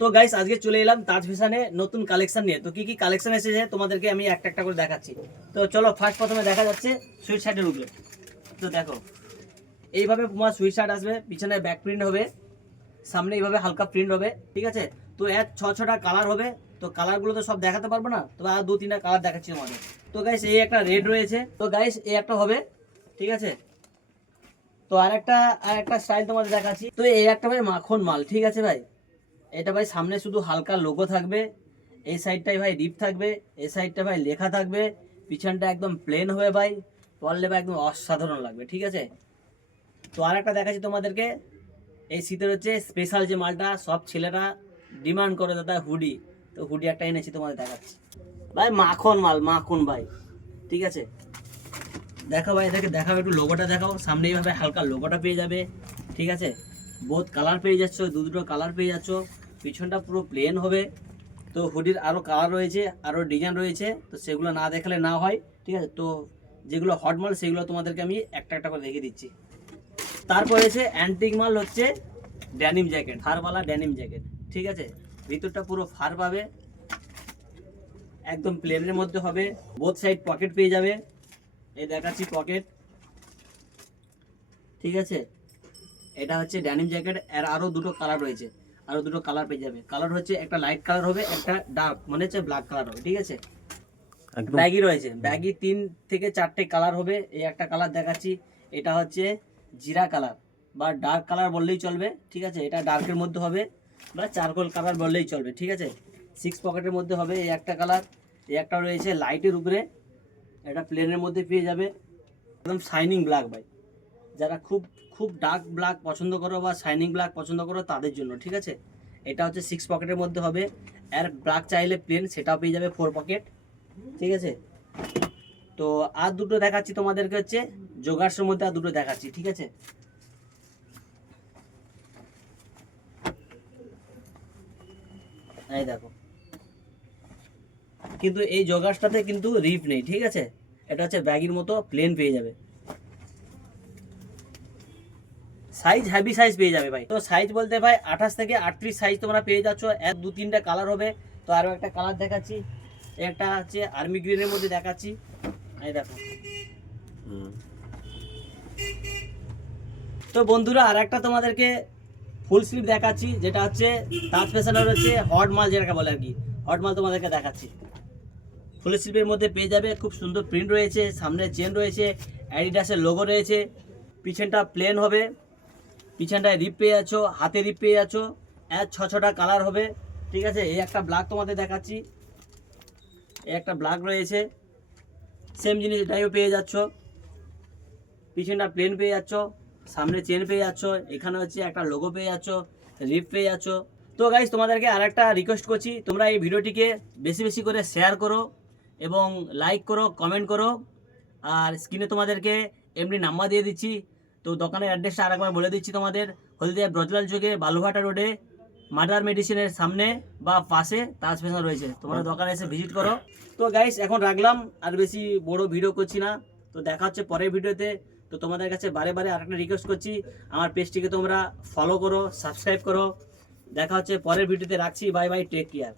তো গাইস আজকে চলে এলাম তাজ ফ্যাশনে নতুন কালেকশন নিয়ে। তো কি কি কালেকশন এসেছে তোমাদেরকে আমি একটা একটা করে দেখাচ্ছি। তো চলো ফার্স্ট প্রথমে দেখা যাচ্ছে সুইট শার্টের উপরে। তো দেখো এইভাবে পুমা সুইট শার্ট আসবে, পিছনে ব্যাক প্রিন্ট হবে, সামনে এইভাবে হালকা প্রিন্ট হবে, ঠিক আছে। তো এর ছটা কালার হবে। তো কালারগুলো তো সব দেখাতে পারবো না, তো আর 2-3টা কালার দেখাচ্ছি তোমাদের। তো গাইস এই একটা রেড রয়েছে, তো গাইস এই একটা হবে, ঠিক আছে। তো আর একটা স্টাইল তোমাদের দেখাচ্ছি। তো এই একটা ভাই মাখন মাল, ঠিক আছে ভাই। এটা ভাই সামনে শুধু হালকা লোগো থাকবে, এই সাইডটাই ভাই রিপ থাকবে, এই সাইডটা ভাই লেখা থাকবে, পিছনটা একদম প্লেন হবে ভাই, পরলে ভাই একদম অসাধারণ লাগবে, ঠিক আছে। তো আর একটা দেখাচ্ছি তোমাদেরকে, এই শীতের হচ্ছে স্পেশাল যে মালটা সব ছেলেরা ডিমান্ড করে, দাদা হুডি। তো হুডি একটা এনেছি তোমাদের দেখাচ্ছি ভাই, মাখন মাল, মাখন ভাই, ঠিক আছে। দেখো ভাই, এদেরকে দেখাও, একটু লোগোটা দেখাও, সামনে এইভাবে হালকা লোগোটা পেয়ে যাবে, ঠিক আছে। বহুত কালার পেয়ে যাচ্ছ, দুটো কালার পেয়ে যাচ্ছ, পিছনটা পুরো প্লেন হবে। তো হুডির আরও কালার রয়েছে, আরও ডিজাইন রয়েছে, তো সেগুলো না দেখালে না হয়, ঠিক আছে। তো যেগুলো হট মাল সেগুলো তোমাদেরকে আমি একটা একটা করে দেখিয়ে দিচ্ছি। তারপর হচ্ছে অ্যান্টিক মাল, হচ্ছে ড্যানিম জ্যাকেট, ফারওয়ালা ড্যানিম জ্যাকেট, ঠিক আছে। ভিতরটা পুরো ফার পাবে, একদম প্লেনের মধ্যে হবে, বোথ সাইড পকেট পেয়ে যাবে। এই দেখাচ্ছি পকেট, ঠিক আছে। এটা হচ্ছে ড্যানিম জ্যাকেট, এর আরও দুটো কালার রয়েছে, আরও দুটো কালার পেয়ে যাবে। কালার হচ্ছে একটা লাইট কালার হবে, একটা ডার্ক মানে হচ্ছে ব্ল্যাক কালার হবে, ঠিক আছে। ব্যাগি রয়েছে, ব্যাগি 3 থেকে 4টে কালার হবে। এই একটা কালার দেখাচ্ছি, এটা হচ্ছে জিরা কালার বা ডার্ক কালার বললেই চলবে, ঠিক আছে। এটা ডার্কের মধ্যে হবে বা চারকোল কালার বললেই চলবে, ঠিক আছে। 6 পকেটের মধ্যে হবে এই একটা কালার। এই একটা রয়েছে লাইটের উপরে, এটা প্লেনের মধ্যে পেয়ে যাবে, একদম শাইনিং ব্ল্যাক ভাই। যারা খুব খুব ডার্ক ব্ল্যাক পছন্দ করো বা শাইনিং ব্ল্যাক পছন্দ করো তাদের জন্য, ঠিক আছে। এটা হচ্ছে 6 পকেটের মধ্যে হবে। এর ব্ল্যাক চাইলে প্লেন সেটাও পেয়ে যাবে 4 পকেট, ঠিক আছে। তো আর দুটো দেখাচ্ছি তোমাদেরকে, হচ্ছে জোগার্সের মধ্যে আর দুটো দেখাচ্ছি, ঠিক আছে। এই দেখো, কিন্তু এই জোগার্সটাতে কিন্তু রিপ নেই, ঠিক আছে। এটা হচ্ছে ব্যাগের মতো প্লেন পেয়ে যাবে, সাইজ হেভি সাইজ পেয়ে যাবে ভাই। তো সাইজ বলতে ভাই 28 থেকে 38 সাইজ তোমরা পেয়ে যাচ্ছ। এর 2-3টা কালার হবে। তো আরও একটা কালার দেখাচ্ছি, একটা হচ্ছে আর্মি গ্রিনের মধ্যে দেখাচ্ছি, এই দেখো। তো বন্ধুরা আর একটা তোমাদেরকে ফুল স্লিভ দেখাচ্ছি, যেটা হচ্ছে তাজ ফ্যাশনের হচ্ছে হট মাল, যেটাকে বলে আর কি, হট মাল তোমাদেরকে দেখাচ্ছি। ফুল স্লিভের মধ্যে পেয়ে যাবে, খুব সুন্দর প্রিন্ট রয়েছে, সামনে চেন রয়েছে, অ্যাডিডাসের লোগো রয়েছে, পিছনটা প্লেন হবে, পিছনটায় রিপ পেয়ে যাচ্ছ, হাতে রিপ পেয়ে যাচ্ছ। এর 6টা কালার হবে, ঠিক আছে। এই একটা ব্ল্যাক তোমাদের দেখাচ্ছি, এই একটা ব্ল্যাক রয়েছে, সেম জিনিস এটাইও পেয়ে যাচ্ছ, পিছনটা প্লেন পেয়ে যাচ্ছ, সামনে চেন পেয়ে যাচ্ছ, এখানে হচ্ছে একটা লোগো পেয়ে যাচ্ছ, রিপ পেয়ে যাচ্ছ। তো গাইস তোমাদেরকে আর একটা রিকোয়েস্ট করছি, তোমরা এই ভিডিওটিকে বেশি বেশি করে শেয়ার করো এবং লাইক করো, কমেন্ট করো। আর স্ক্রিনে তোমাদেরকে এমনি নাম্বার দিয়ে দিচ্ছি। তো দোকানের অ্যাড্রেসটা আরেকবার বলে দিচ্ছি তোমাদের, হলদিয়া ব্রজলাল চোখে বালুঘাটা রোডে মাদার মেডিসিনের সামনে বা পাশে তাজ ফ্যাশন রয়েছে, তোমরা দোকানে এসে ভিজিট করো। তো গাইস এখন রাখলাম, আর বেশি বড় ভিডিও করছি না। তো দেখা হচ্ছে পরের ভিডিওতে। তো তোমাদের কাছে বারে বারে আরেকটা রিকোয়েস্ট করছি, আমার পেজটিকে তোমরা ফলো করো, সাবস্ক্রাইব করো। দেখা হচ্ছে পরের ভিডিওতে, রাখছি, বাই বাই, টেক কেয়ার।